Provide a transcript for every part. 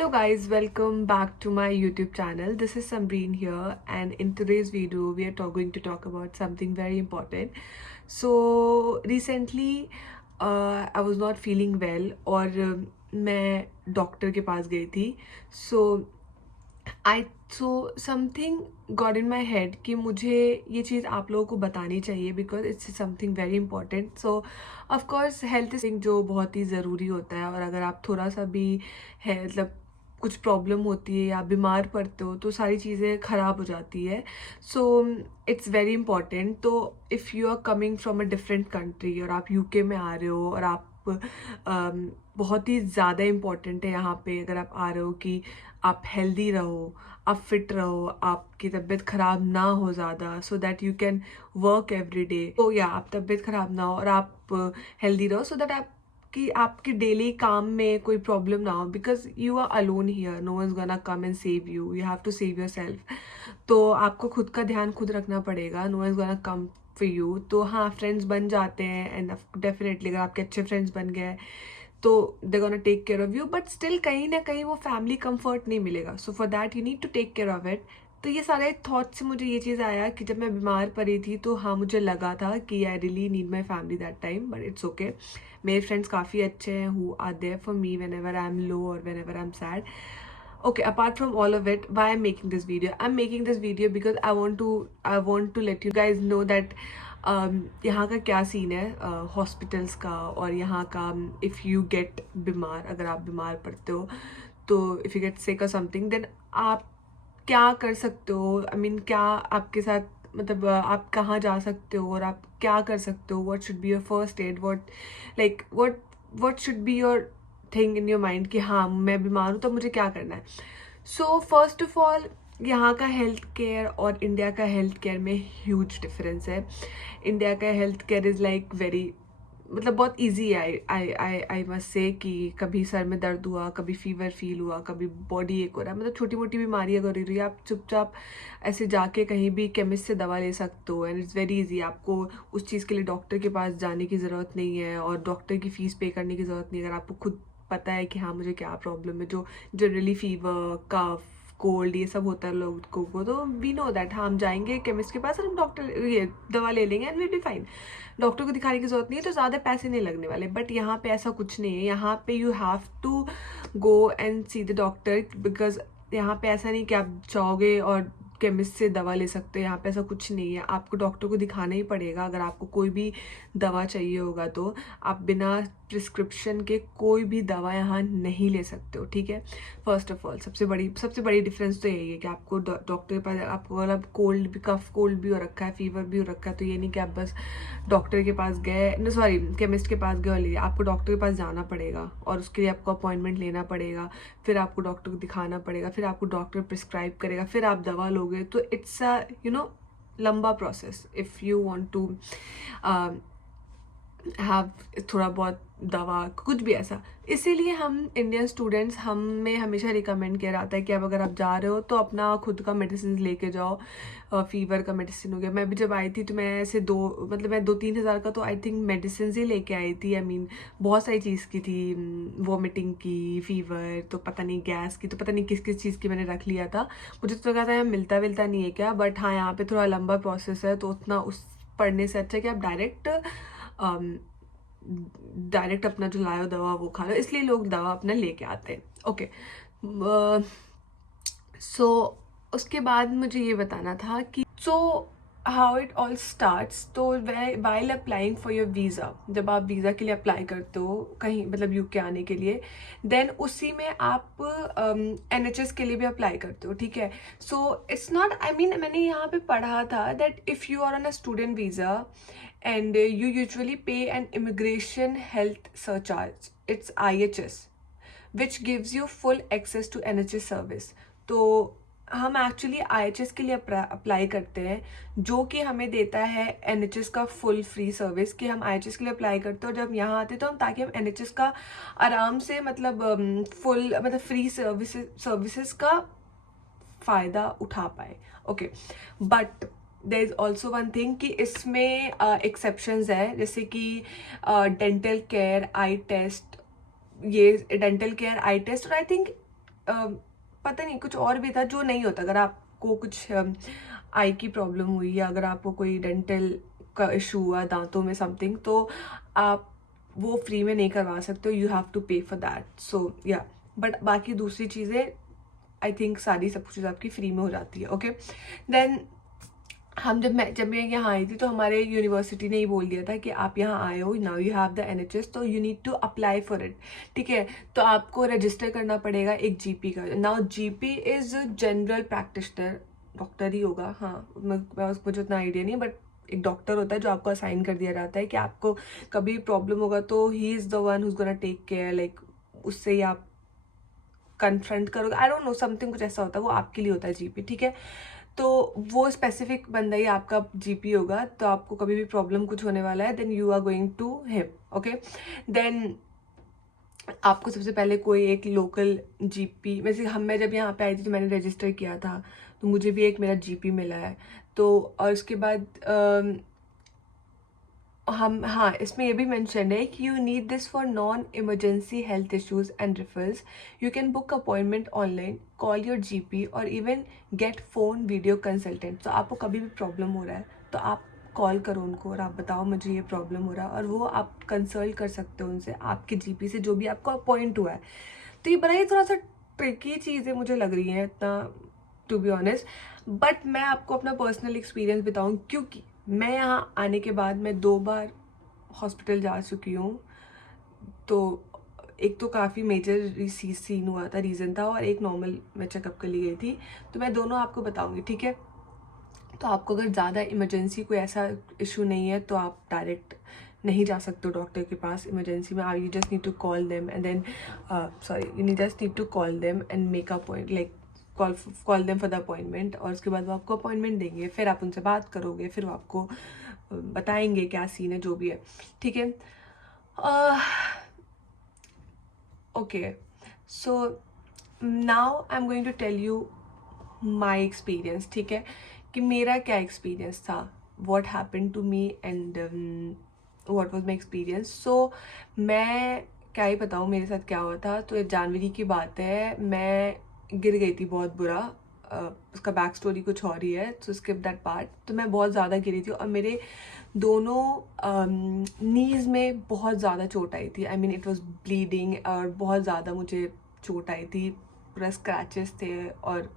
Hello guys, welcome back to my YouTube channel. This is Samreen here, and in today's video we are going to talk about something very important. So recently I was not feeling well और मैं doctor के पास गई थी. So something got in my head कि मुझे ये चीज़ आप लोगों को बतानी चाहिए because it's something very important. So of course health is जो बहुत ही ज़रूरी होता है, और अगर आप थोड़ा सा भी है मतलब कुछ प्रॉब्लम होती है या बीमार पड़ते हो तो सारी चीज़ें ख़राब हो जाती है. So it's very important. तो if you are coming from a different country और आप यूके में आ रहे हो और आप बहुत ही ज़्यादा इम्पॉर्टेंट है यहाँ पे अगर आप आ रहे हो कि आप हेल्दी रहो, आप फिट रहो, आपकी तबीयत ख़राब ना हो ज़्यादा, so that you can work every day. तो या आप तबीयत ख़राब ना हो और आप हेल्दी रहो सो दैट आपकी डेली काम में कोई प्रॉब्लम ना हो, because you are alone here, no one is gonna come and save you, you have to save yourself. तो आपको खुद का ध्यान खुद रखना पड़ेगा. No one is gonna come for you. तो हाँ, फ्रेंड्स बन जाते हैं एंड डेफिनेटली अगर आपके अच्छे फ्रेंड्स बन गए तो they gonna take care of you, but still कहीं ना कहीं वो फैमिली कंफर्ट नहीं मिलेगा. So for that you need to take care of it. तो ये सारे थॉट से मुझे ये चीज़ आया कि जब मैं बीमार पड़ी थी तो हाँ, मुझे लगा था कि I really need my family that time, but it's okay. मेरे फ्रेंड्स काफ़ी अच्छे हैं who are there for me whenever I am low और whenever I am sad. Okay, apart from all of it, why I'm making this video? I'm making this video because I want to let you guys know that यहाँ का क्या scene है hospitals का, और यहाँ का if you get बीमार, अगर आप बीमार पड़ते हो तो इफ़ यू गेट सिक और समथिंग, देन आप क्या कर सकते हो. आई मीन क्या आपके साथ मतलब आप कहाँ जा सकते हो और आप क्या कर सकते हो. What should be your first aid, what should be your thing in your mind कि हाँ मैं बीमार हूँ तो मुझे क्या करना है. सो फर्स्ट ऑफ ऑल, यहाँ का हेल्थ केयर और इंडिया का हेल्थ केयर में ह्यूज डिफरेंस है. इंडिया का health care is like very मतलब बहुत इजी है. आई मस्ट से कि कभी सर में दर्द हुआ, कभी फीवर फील हुआ, कभी बॉडी एक हो रहा है, मतलब छोटी मोटी बीमारियाँ हो रही है, आप चुपचाप ऐसे जाके कहीं भी केमिस्ट से दवा ले सकते हो एंड इट्स वेरी इजी. आपको उस चीज़ के लिए डॉक्टर के पास जाने की ज़रूरत नहीं है और डॉक्टर की फ़ीस पे करने की ज़रूरत नहीं है. अगर आपको खुद पता है कि हाँ मुझे क्या प्रॉब्लम है, जो जनरली फीवर, कफ, कोल्ड ये सब होता है लोगों को, तो वी नो दैट हाँ हम जाएंगे केमिस्ट के पास और हम डॉक्टर ये दवा ले लेंगे and will be fine. Doctor को दिखाने की जरूरत नहीं है, तो ज़्यादा पैसे नहीं लगने वाले. बट यहाँ पे ऐसा कुछ नहीं है. यहाँ पे you have to go and see the doctor, because यहाँ पे ऐसा नहीं कि आप जाओगे और केमिस्ट से दवा ले सकते हो. यहाँ पे ऐसा कुछ नहीं है, आपको डॉक्टर को दिखाना ही पड़ेगा. अगर आपको कोई भी दवा चाहिए होगा तो आप बिना प्रिस्क्रिप्शन के कोई भी दवा यहाँ नहीं ले सकते हो, ठीक है. फर्स्ट ऑफ ऑल सबसे बड़ी डिफरेंस तो यही है कि आपको डॉक्टर के पास, आपको मतलब कोल्ड भी, कफ कोल्ड भी हो रखा है, फीवर भी हो रखा है, तो ये नहीं कि आप बस डॉक्टर के पास गए, सॉरी केमिस्ट के पास गए और लिए. आपको डॉक्टर के पास जाना पड़ेगा और उसके लिए आपको अपॉइंटमेंट लेना पड़ेगा, फिर आपको डॉक्टर को दिखाना पड़ेगा, फिर आपको डॉक्टर प्रिस्क्राइब करेगा, फिर आप दवा लोगे. तो इट्स अ लंबा process if you want to have थोड़ा बहुत दवा कुछ भी ऐसा. इसीलिए हम इंडियन स्टूडेंट्स, हमें हमेशा रिकमेंड किया जाता है कि अब अगर आप जा रहे हो तो अपना खुद का मेडिसिन लेके जाओ. फीवर का मेडिसिन हो गया. मैं भी जब आई थी तो मैं ऐसे मैं 2-3 हज़ार का तो आई थिंक मेडिसिन ही लेके आई थी. आई मीन बहुत सारी चीज़ की थी, वॉमिटिंग की, फीवर, तो पता नहीं गैस की, तो पता नहीं किस किस चीज़ की मैंने रख लिया था. मुझे तो लगा था यहाँ मिलता नहीं है क्या, बट हाँ यहाँ पे थोड़ा लंबा प्रोसेस है, तो उतना उस पढ़ने से अच्छा है कि आप डायरेक्ट अपना जो लायो दवा वो खा लो. इसलिए लोग दवा अपना लेके आते हैं. ओके, सो उसके बाद मुझे ये बताना था कि हाउ इट ऑल स्टार्ट्स. तो while applying for your visa, जब आप वीज़ा के लिए अप्लाई करते हो कहीं मतलब यूके आने के लिए, देन उसी में आप NHS के लिए भी अप्लाई करते हो, ठीक है. So it's not, I mean मैंने यहाँ पे पढ़ा था that if you are on a student visa and you usually pay an immigration health surcharge, it's IHS, which gives you full access to NHS service. तो हम actually IHS के लिए apply करते हैं, जो कि हमें देता है NHS का फुल फ्री सर्विस. कि हम IHS के लिए अप्लाई करते हैं और जब यहाँ आते तो हम, ताकि हम NHS का आराम से मतलब फुल मतलब फ्री सर्विसेज का फ़ायदा उठा पाए. Okay, but there is also one thing कि इसमें एक्सेप्शंस है, जैसे कि डेंटल केयर, आई टेस्ट, ये डेंटल केयर, आई टेस्ट, और आई थिंक पता नहीं कुछ और भी था जो नहीं होता। अगर आपको कुछ आई की प्रॉब्लम हुई या अगर आपको कोई डेंटल का इशू हुआ दांतों में समथिंग, तो आप वो फ्री में नहीं करवा सकते हो, यू हैव टू पे फॉर दैट। सो या बट बाकी दूसरी चीज़ें आई थिंक सारी सब कुछ आपकी फ्री में हो जाती है। ओके देन हम जब मैं यहाँ आई थी तो हमारे यूनिवर्सिटी ने ही बोल दिया था कि आप यहाँ आए हो, now you have the NHS, तो you need to apply for it. ठीक है, तो आपको रजिस्टर करना पड़ेगा एक GP का। Now GP is general practitioner, doctor ही होगा। हाँ, मुझे उतना आइडिया नहीं, बट एक डॉक्टर होता है जो आपको असाइन कर दिया जाता है कि आपको कभी प्रॉब्लम होगा तो he is the one who's gonna take care, like उससे ही आप कन्फ्रंट करोगे। आई डोंट नो, समथिंग कुछ ऐसा होता है, वो आपके लिए होता है GP। ठीक है, तो वो स्पेसिफिक बंदा ही आपका GP होगा। तो आपको कभी भी प्रॉब्लम कुछ होने वाला है then you are going to him. Okay then आपको सबसे पहले कोई एक लोकल GP, वैसे मैं जब यहाँ पे आई थी तो मैंने रजिस्टर किया था, तो मुझे भी एक मेरा GP मिला है। तो और उसके बाद हम हाँ, इसमें ये भी मेंशन है कि you need this for non emergency health issues and refers, you can book appointment online, call your GP और even get phone video consultant. तो आपको कभी भी प्रॉब्लम हो रहा है तो आप कॉल करो उनको और आप बताओ मुझे ये प्रॉब्लम हो रहा है, और वो आप कंसल्ट कर सकते हो उनसे, आपके GP से जो भी आपको अपॉइंट हुआ है। तो ये बड़ा ही थोड़ा सा ट्रिकी चीज़ें मुझे लग रही हैं इतना, टू बी ऑनेस्ट। बट मैं आपको अपना पर्सनल एक्सपीरियंस बताऊँ, क्योंकि मैं यहाँ आने के बाद मैं 2 बार हॉस्पिटल जा चुकी हूँ। तो एक तो काफ़ी मेजर सीन हुआ था, रीज़न था, और एक नॉर्मल मैं चेकअप के लिए गई थी। तो मैं दोनों आपको बताऊँगी, ठीक है। तो आपको अगर ज़्यादा इमरजेंसी कोई ऐसा इशू नहीं है तो आप डायरेक्ट नहीं जा सकते हो डॉक्टर के पास इमरजेंसी में। You just need to call them and then you just need to call them and make a point, like call them for the appointment. और उसके बाद वो आपको अपॉइंटमेंट देंगे, फिर आप उनसे बात करोगे, फिर वो आपको बताएंगे क्या सीन है, जो भी है। ठीक है, okay so now I am going to tell you my experience. ठीक है, कि मेरा क्या एक्सपीरियंस था, what happen to me and what was my experience. So मैं क्या ही बताऊँ मेरे साथ क्या हुआ था। तो जनवरी की बात है, मैं गिर गई थी बहुत बुरा। उसका बैक स्टोरी कुछ और ही है, सो स्किप दैट पार्ट। तो मैं बहुत ज़्यादा गिरी थी और मेरे दोनों नीज़ में बहुत ज़्यादा चोट आई थी। I mean it was bleeding, और बहुत ज़्यादा मुझे चोट आई थी, पूरा स्क्रैचेस थे। और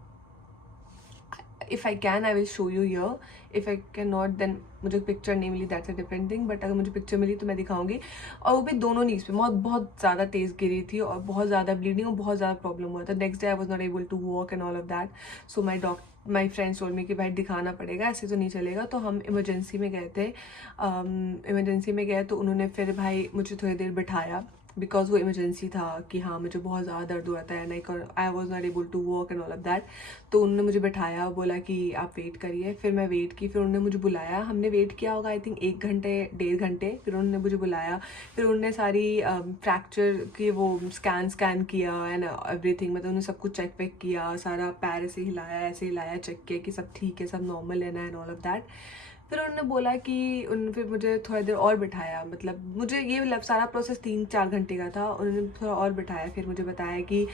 if I can I will show you here, if I can not then मुझे पिक्चर नहीं मिली, that's a different thing, but अगर मुझे पिक्चर मिली तो मैं दिखाऊंगी। और वो भी दोनों नीज पे बहुत बहुत ज़्यादा तेज़ गिरी थी और बहुत ज़्यादा ब्लीडिंग और बहुत ज़्यादा प्रॉब्लम हुआ था। Next day I was not able to walk and all of that. So my friends told me कि भाई दिखाना पड़ेगा, ऐसे तो नहीं चलेगा। तो हम इमरजेंसी में गए थे। इमरजेंसी में गए तो उन्होंने फिर भाई मुझे थोड़ी देर बिठाया, बिकॉज वो इमरजेंसी था कि हाँ मुझे बहुत ज़्यादा दर्द हुआ था and I was not able to walk and all of that. तो उन्होंने मुझे बैठाया, बोला कि आप वेट करिए। फिर मैं वेट की, फिर उन्होंने मुझे बुलाया। हमने वेट किया होगा आई थिंक 1 घंटे 1.5 घंटे। फिर उन्होंने मुझे बुलाया, फिर उन्होंने सारी फ्रैक्चर की वो स्कैन किया एंड एवरीथिंग, मतलब उन्होंने सब कुछ चेक वेक किया, सारा पैर ऐसे हिलाया, चेक किया कि सब ठीक है, सब नॉर्मल है ना एंड ऑल ऑफ दैट। फिर उन्होंने बोला कि फिर मुझे थोड़ा देर और बिठाया, मतलब मुझे ये सारा प्रोसेस 3-4 घंटे का था। उन्होंने थोड़ा और बिठाया, फिर मुझे बताया कि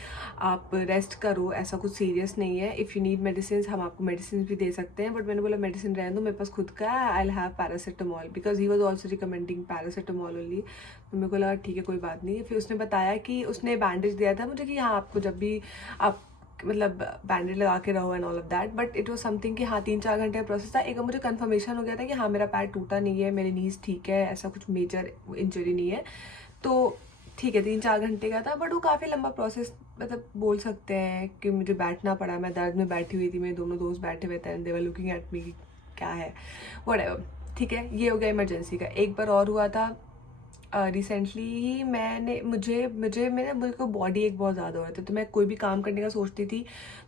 आप रेस्ट करो, ऐसा कुछ सीरियस नहीं है, इफ़ यू नीड मेडिसिन हम आपको मेडिसिन भी दे सकते हैं। बट मैंने बोला मेडिसिन रहने दो, मेरे पास खुद का है, I will have paracetamol, because he was also recommending paracetamol only. तो मेरे को लगा ठीक है कोई बात नहीं। फिर उसने बताया कि उसने बैंडेज दिया था मुझे कि हाँ आपको जब भी आप मतलब बैंडेज लगा के रहो and all of that. But it was something कि हाँ 3-4 घंटे का प्रोसेस था। एक मुझे कंफर्मेशन हो गया था कि हाँ मेरा पैर टूटा नहीं है, मेरी नीज ठीक है, ऐसा कुछ मेजर इंजरी नहीं है। तो ठीक है 3-4 घंटे का था, बट वो काफ़ी लंबा प्रोसेस, मतलब बोल सकते हैं कि मुझे बैठना पड़ा। मैं दर्द में बैठी हुई थी, मेरे दोनों दोस्त बैठे हुए थे and they were looking at me, क्या है व्हाटएवर। ठीक है, ये हो गया इमरजेंसी का। एक बार और हुआ था रिसेंटली ही, मैंने मेरे को बॉडी एक बहुत ज़्यादा हो रहा था, तो मैं कोई भी काम करने का सोचती थी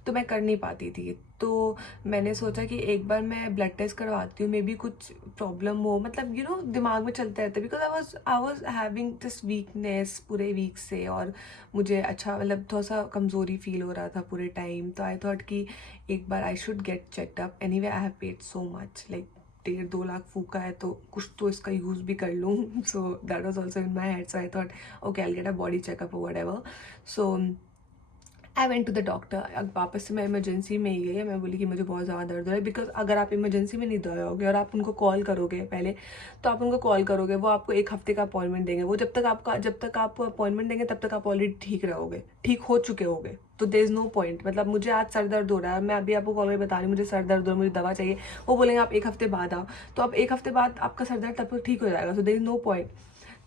तो मैं कर नहीं पाती थी। तो मैंने सोचा कि एक बार मैं ब्लड टेस्ट करवाती हूँ, मे बी कुछ प्रॉब्लम हो, मतलब दिमाग में चलते रहता है, because I was having this weakness पूरे वीक से, और मुझे अच्छा मतलब थोड़ा सा कमज़ोरी फील हो रहा था पूरे टाइम। तो आई थॉट कि एक बार I should get checked up. Anyway I have paid so much, like 1.5-2 lakh फूका है, तो कुछ तो इसका यूज़ भी कर लूँ। So that was also in my head, so I thought okay I get a body checkup और whatever. So I went to the doctor. अब वापस से मैं इमरजेंसी में ही गई। मैं बोली कि मुझे बहुत ज़्यादा दर्द हो रहा है, बिकॉज अगर आप इमरजेंसी में नहीं दौड़ोगे और आप उनको कॉल करोगे पहले, तो आप उनको कॉल करोगे, वो आपको 1 हफ्ते का अपॉइंटमेंट देंगे। वो जब तक आपको अपॉइंटमेंट देंगे तब तक आप ऑलरेडी ठीक रहोगे, ठीक हो चुके होगे। तो देर इज़ नो पॉइंट। मतलब मुझे आज सर दर्द हो रहा है, मैं अभी आपको कॉल में बता रही हूँ मुझे सर दर्द हो रहा है, मुझे दवा चाहिए, वो बोलेंगे आप 1 हफ्ते बाद आओ, तो आप 1 हफ्ते बाद आपका सर दर्द तब तक ठीक हो जाएगा। सो देर इज़ नो पॉइंट।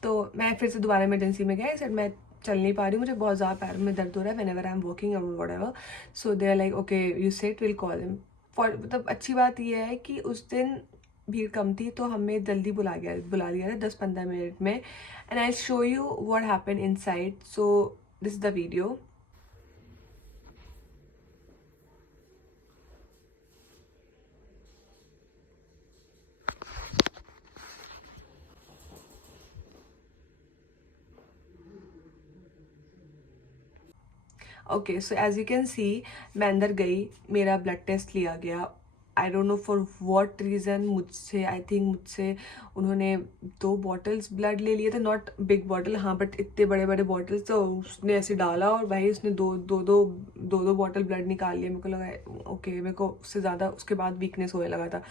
तो मैं फिर से दोबारा इमरजेंसी में गई। सर मैं चल नहीं पा रही हूँ, मुझे बहुत ज़्यादा पैर में दर्द हो रहा है, व्हेनेवर आई एम वॉकिंग और whatever. So they are like okay you set will call him for. मतलब अच्छी बात यह है कि उस दिन भीड़ कम थी, तो हमें जल्दी बुला लिया था 10-15 मिनट में। And I show you what happen inside. So this is the video. Okay, so as you can see, मैं अंदर गई, मेरा ब्लड टेस्ट लिया गया। I don't know for what reason मुझसे, आई थिंक मुझसे उन्होंने 2 बॉटल्स ब्लड ले लिए थे, नॉट बिग बॉटल, हाँ, बट इतने बड़े बड़े बॉटल्स। तो उसने ऐसे डाला और भाई उसने दो बॉटल ब्लड निकाल लिया। मेरे को लगा ओके, मेरे को उससे ज़्यादा उसके बाद वीकनेस होने लगा था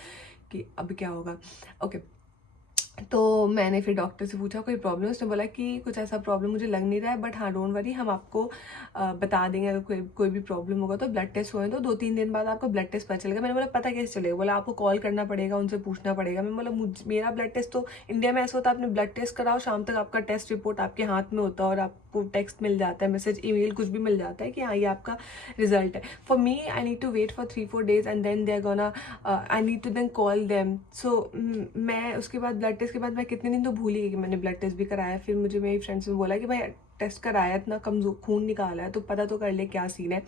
कि अब क्या होगा। ओके, तो मैंने फिर डॉक्टर से पूछा कोई प्रॉब्लम। उसने बोला कि कुछ ऐसा प्रॉब्लम मुझे लग नहीं रहा है, बट हाँ डोंट वरी, हम आपको बता देंगे अगर कोई भी प्रॉब्लम होगा। तो ब्लड टेस्ट हुए तो 2-3 दिन बाद आपका ब्लड टेस्ट पता चलेगा। मैंने बोला पता कैसे चलेगा? बोला आपको कॉल करना पड़ेगा, उनसे पूछना पड़ेगा। मैं बोला मेरा ब्लड टेस्ट तो इंडिया में ऐसा होता है, आपने ब्लड टेस्ट कराओ, शाम तक आपका टेस्ट रिपोर्ट आपके हाथ में होता है और आपको टेक्स्ट मिल जाता है, मैसेज, ईमेल, कुछ भी मिल जाता है कि हाँ ये आपका रिजल्ट है। For me I need to wait for 3-4 days and then they are gonna, I need to then call them. So मैं उसके बाद ब्लड टेस्ट के बाद मैं कितने दिन तो भूल ही गई कि मैंने ब्लड टेस्ट भी कराया। फिर मुझे मेरी फ्रेंड्स ने बोला कि भाई टेस्ट कराया, इतना कम खून निकाला है तो पता तो कर ले क्या सीन है।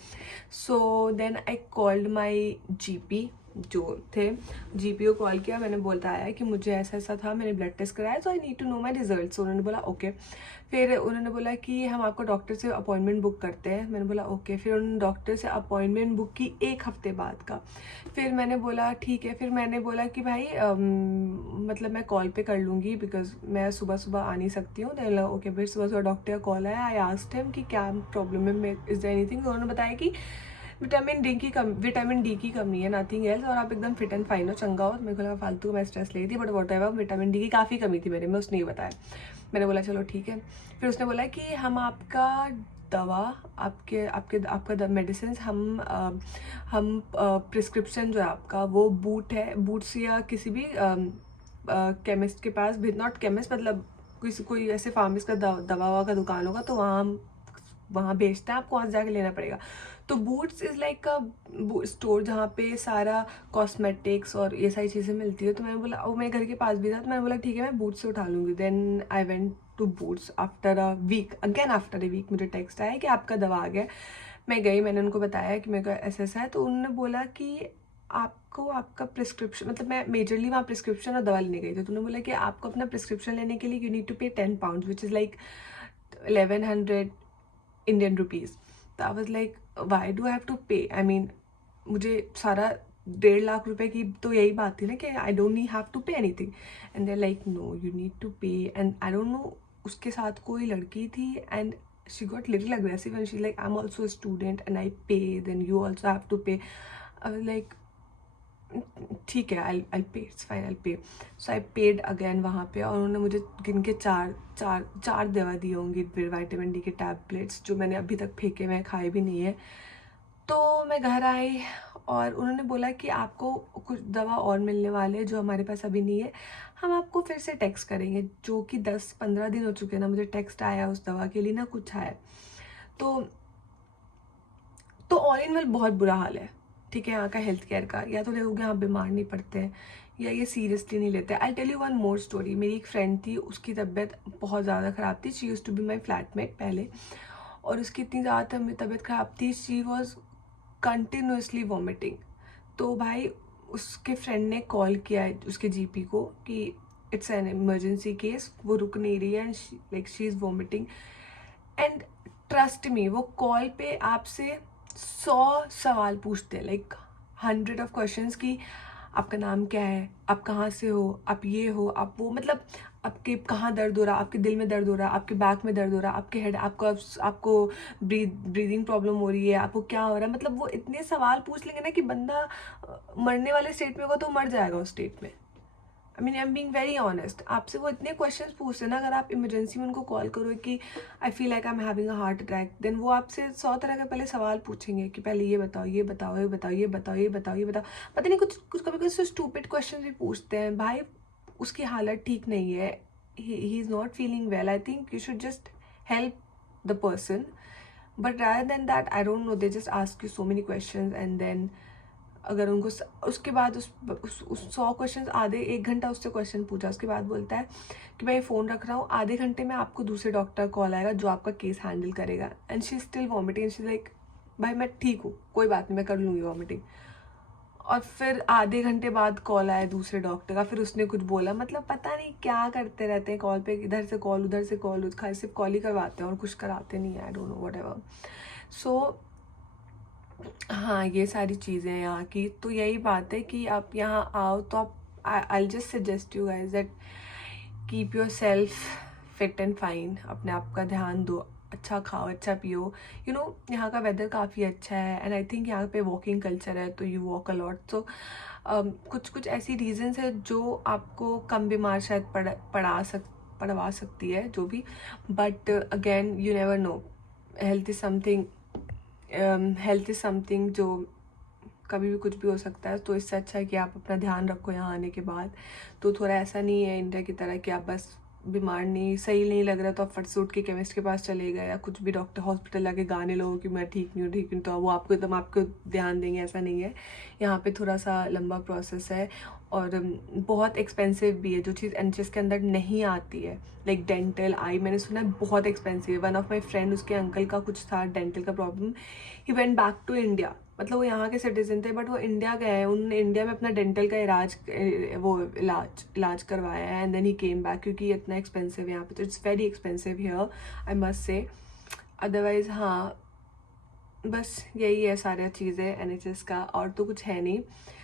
So then I called my GP जो थे, जीपी को कॉल किया, मैंने बताया कि मुझे ऐसा ऐसा था, मैंने ब्लड टेस्ट कराया, so I need to know my result. उन्होंने बोला ओके। फिर उन्होंने बोला कि हम आपको डॉक्टर से अपॉइंटमेंट बुक करते हैं। मैंने बोला ओके। फिर उन्होंने डॉक्टर से अपॉइंटमेंट बुक की 1 हफ्ते बाद का। फिर मैंने बोला ठीक है। फिर मैंने बोला कि भाई मतलब मैं कॉल पे कर लूँगी बिकॉज मैं सुबह सुबह आ नहीं सकती हूँ। देन ओके, फिर सुबह सुबह डॉक्टर का कॉल आया। आई आस्क्ड हिम कि क्या प्रॉब्लम है, इज देयर एनीथिंग। उन्होंने बताया कि विटामिन डी की कमी है, नथिंग एल्स, और आप एकदम फिट एंड फाइन हो, चंगा हो। तो मेरे को लगा फालतू मैं स्ट्रेस ले थी, बट व्हाटएवर, विटामिन डी की काफ़ी कमी थी मेरे में, उसने ये बताया। मैंने बोला चलो ठीक है। फिर उसने बोला कि हम आपका दवा, आपका मेडिसिन हम प्रिस्क्रिप्शन जो है आपका वो बूट्स या किसी भी केमिस्ट के पास भी, नॉट केमिस्ट मतलब कोई ऐसे फार्मेसी का दवा का दुकान होगा तो वहाँ बेचते हैं, आपको वहाँ जाके लेना पड़ेगा। तो boots is like a store जहाँ पे सारा कॉस्मेटिक्स और ये सारी चीज़ें मिलती है। तो मैंने बोला, वो मेरे घर के पास भी था, तो मैंने बोला ठीक है मैं बूट्स से उठा लूँगी। Then I went to Boots after a week, again after a week मुझे टेक्स्ट आया कि आपका दवा आ गया। मैं गई, मैंने उनको बताया कि मेरे को ऐसा ऐसा है। तो उन्होंने बोला कि आपको आपका प्रिस्क्रिप्शन, मतलब मैं मेजरली वहाँ प्रिस्क्रिप्शन और दवा लेने गई थी। तो उन्होंने बोला कि आपको अपना प्रिस्क्रिप्शन लेने के लिए you need to pay 10 pounds which is like 1100 Indian rupees. तो I was like why do have to pay? I mean मुझे सारा 1.5 लाख रुपए की तो यही बात थी ना कि I don't need have to pay anything. And they like no you need to pay. And I don't know, उसके साथ कोई लड़की थी and she got little aggressive and she like I am also a student and I pay, then you also have to pay. I was like ठीक है, आई पे, it's fine, आई पे। सो I paid again वहाँ पे, और उन्होंने मुझे गिन के चार दवा दी होंगी फिर विटामिन डी के टैबलेट्स, जो मैंने अभी तक फेंके, मैं खाए भी नहीं है। तो मैं घर आई और उन्होंने बोला कि आपको कुछ दवा और मिलने वाले जो हमारे पास अभी नहीं है, हम आपको फिर से टेक्स्ट करेंगे। जो कि 10-15 दिन हो चुके हैं ना मुझे टेक्स्ट आया उस दवा के लिए ना कुछ आया। तो ऑल इन ऑल बहुत बुरा हाल है, ठीक है, यहाँ का हेल्थ केयर का। या तो लोग यहाँ बीमार नहीं पड़ते हैं या ये सीरियसली नहीं लेते। I tell you one more story. मेरी एक फ्रेंड थी, उसकी तबीयत बहुत ज़्यादा ख़राब थी। She used to be my flatmate पहले, और उसकी इतनी ज़्यादा तबीयत ख़राब थी, शी वॉज कंटिन्यूसली वॉमिटिंग। तो भाई उसके फ्रेंड ने कॉल किया है उसके जीपी को कि इट्स एन इमरजेंसी केस, वो रुक नहीं रही है and like she is vomiting. And trust me, वो कॉल पे आपसे 100 सवाल पूछते हैं, लाइक 100 ऑफ क्वेश्चंस की आपका नाम क्या है, आप कहाँ से हो, आप ये हो, आप वो, मतलब आपके कहाँ दर्द हो रहा, आपके दिल में दर्द हो रहा, आपके बैक में दर्द हो रहा, आपके हेड, आपको ब्रीदिंग प्रॉब्लम हो रही है, आपको क्या हो रहा है, मतलब वो इतने सवाल पूछ लेंगे ना कि बंदा मरने वाले स्टेट में होगा तो मर जाएगा उस स्टेट में। I mean I am being very honest, आपसे वो इतने क्वेश्चंस पूछते हैं ना, अगर आप इमरजेंसी में उनको कॉल करो कि I feel like I am having a heart attack, then वो आपसे 100 तरह के पहले सवाल पूछेंगे कि पहले ये बताओ, ये बताओ, ये बताओ, ये बताओ, ये बताओ, ये बताओ, पता नहीं कुछ कुछ कभी कभी स्टूपिड क्वेश्चन भी पूछते हैं। भाई उसकी हालत ठीक नहीं है, he is not feeling well, I think you should just help the person, but rather than that I don't know, they just ask you so many questions and then अगर उनको उसके बाद उस 100 क्वेश्चन, आधे 1 घंटा उससे क्वेश्चन पूछा, उसके बाद बोलता है कि मैं ये फ़ोन रख रहा हूँ, आधे घंटे में आपको दूसरे डॉक्टर कॉल आएगा जो आपका केस हैंडल करेगा, and she still vomiting, she like भाई मैं ठीक हूँ, कोई बात नहीं, मैं कर लूँगी वॉमिटिंग। और फिर आधे घंटे बाद कॉल आया दूसरे डॉक्टर का, फिर उसने कुछ बोला, मतलब पता नहीं क्या करते रहते हैं कॉल पे, इधर से कॉल उधर से कॉल, सिर्फ कॉल ही करवाते हैं और कुछ कराते नहीं है, I don't know whatever. So हाँ, ये सारी चीज़ें हैं यहाँ की। तो यही बात है कि आप यहाँ आओ तो आप, I just suggest you guys that keep your self fit and fine, अपने आप का ध्यान दो, अच्छा खाओ, अच्छा पियो, यू नो यहाँ का वेदर काफ़ी अच्छा है, एंड आई थिंक यहाँ पे वॉकिंग कल्चर है, तो यू वॉक अलॉट। सो कुछ कुछ ऐसी रीजंस है जो आपको कम बीमार शायद पड़वा सकती है, जो भी, but again you never know, health is something, health is something जो कभी भी कुछ भी हो सकता है। तो इससे अच्छा है कि आप अपना ध्यान रखो यहाँ आने के बाद। तो थोड़ा ऐसा नहीं है इंडिया की तरह कि आप बस बीमार नहीं, सही नहीं लग रहा तो आप फट से उठ के केमिस्ट के पास चले गए, या कुछ भी डॉक्टर हॉस्पिटल जाके गाने लोगों कि मैं ठीक नहीं हूँ, ठीक नहीं, तो वो आपको एकदम आपको ध्यान देंगे, ऐसा नहीं है। यहाँ पे थोड़ा सा लंबा प्रोसेस है और बहुत एक्सपेंसिव भी है, जो चीज़ एनएचएस के अंदर नहीं आती है, लाइक डेंटल, आई, मैंने सुना है बहुत एक्सपेंसिव है। वन ऑफ माई फ्रेंड, उसके अंकल का कुछ था डेंटल का problem, he went back to India, मतलब वो यहाँ के सिटीजन थे बट वो इंडिया गए हैं, उन्होंने इंडिया में अपना डेंटल का इलाज करवाया है, and then he came back, क्योंकि ये इतना एक्सपेंसिव है यहाँ पे, तो it's very expensive here, I must say. Otherwise हाँ, बस यही है सारी चीज़ें एनएचएस का, और तो कुछ है नहीं।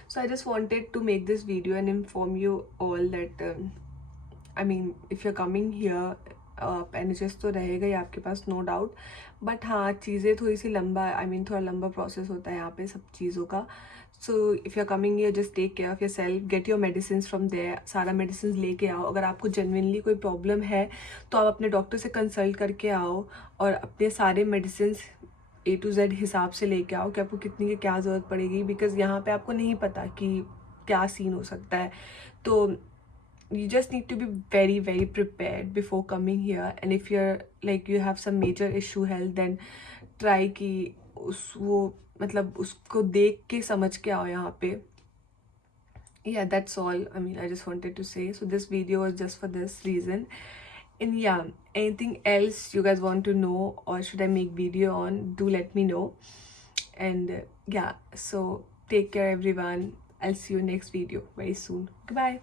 So I just wanted to make this video and inform you all that I mean if you are coming here, NHS तो रहेगा ही आपके पास, नो डाउट, बट हाँ चीज़ें थोड़ी सी लंबा, आई मीन थोड़ा लंबा प्रोसेस होता है यहाँ पे सब चीज़ों का। So if you are coming here, just take care of yourself, get your medicine from there, सारा मेडिसिन लेके आओ। अगर आपको जेन्युइनली कोई प्रॉब्लम है तो आप अपने डॉक्टर से कंसल्ट करके आओ और अपने सारे मेडिसिन A to Z हिसाब से लेके आओ कि आपको कितनी की क्या ज़रूरत पड़ेगी, बिकॉज़ यहाँ पे आपको नहीं पता कि क्या सीन हो सकता है। तो you just need to be very very prepared before coming here, and if you're like you have some major issue health, then try कि वो मतलब उसको देख के समझ के आओ यहाँ पे। Yeah, that's all, I mean I just wanted to say, so this video was just for this reason. And yeah, anything else you guys want to know or should I make video on, do let me know. And yeah, so take care everyone, I'll see you next video very soon. Goodbye.